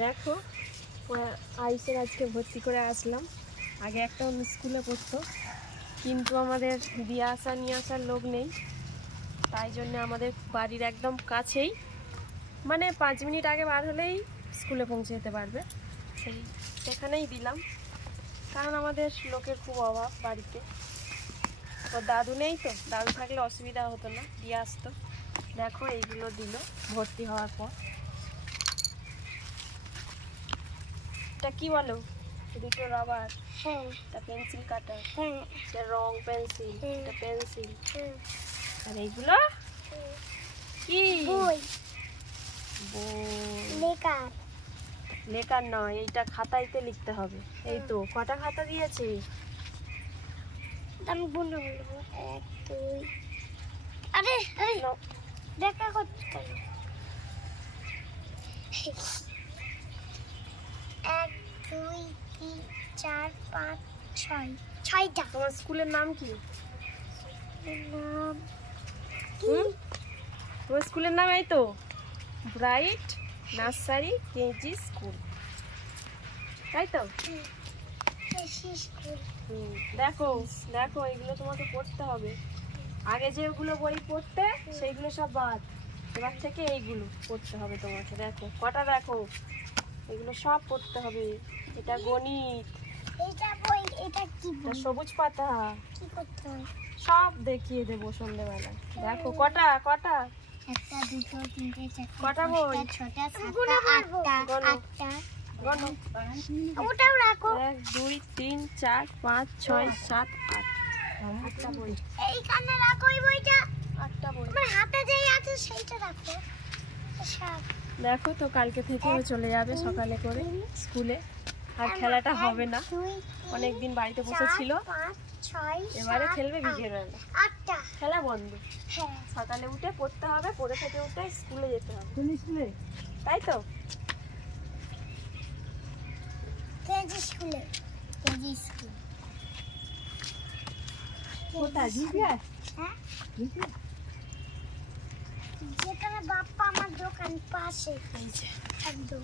দেখো আইসের আজকে ভর্তি করে আসলাম। আগে একটা অন্য স্কুলে পড়তো, কিন্তু আমাদের দিয়ে আসা নিয়ে আসার লোক নেই, তাই জন্য আমাদের বাড়ির একদম কাছেই, মানে 5 মিনিট আগে বার হলেই স্কুলে পৌঁছে যেতে পারবে, সেখানেই দিলাম। কারণ আমাদের লোকের খুব অভাব বাড়িতে। ওর দাদু নেই তো, দাদু থাকলে অসুবিধা হতো না, দিয়ে আসতো। দেখো এইগুলো দিল ভর্তি হওয়ার পর। এটা কি বলো? দুটো রাবার, এটা পেন্সিল কাটার, এটা রং পেন্সিল, এটা পেন্সিল, আর এইগুলো কি? বই। লেখার নয়, এইটা খাতাইতে লিখতে হবে। এই তো কটা খাতা দিয়েছে? আমি বলবো 1 2 আরে দেখা করতে 1 2 3 4 5 6 6টা। তোমার স্কুলের নাম কি? নাম তোমার স্কুলের নাম এই তো ব্রাইট নার্সারি কেজি স্কুল, তাই তো? দেখো দেখো, এগুলো তোমাকে পড়তে হবে। আগে যেগুলো বই পড়তে সেইগুলো সব বাদ, এবার থেকে এইগুলো পড়তে হবে তোমাকে। দেখো কটা, দেখো এগুলো সব পড়তে হবে। এটা গণিত, এটা বই, এটা কি বই? সবুজ পাতা, কি করতে হয় সব দেখিয়ে দেবো সন্ধ্যেবেলা। দেখো কটা কটা, 1 2 3 4 কটা বই? 6টা 7টা 8টা। গণো। ওটাও রাখো। 1 2 3 4 5 6 7 8, 8টা বই। এইখানে রাখো এই বইটা। 8টা বই। আমার হাতে যেই আছে সেইটা রাখো। দেখো তো কালকে থেকে চলে যাবে সকালে করে স্কুলে, আর খেলাটা হবে না। অনেকদিন বাড়িতে বসেছিল, এবারে খেলবে বিকেলবেলা। 8টা খেলা বন্ধ। সকালে উঠে পড়তে হবে, পড়ে থেকে উঠে স্কুলে যেতে হবে, তাই তো? কেজি স্কুলে, কেজি স্কুল কোথায় দিবে? হ্যাঁ, যেখানে বাপ্পা আমার দোকান পাশে, একদম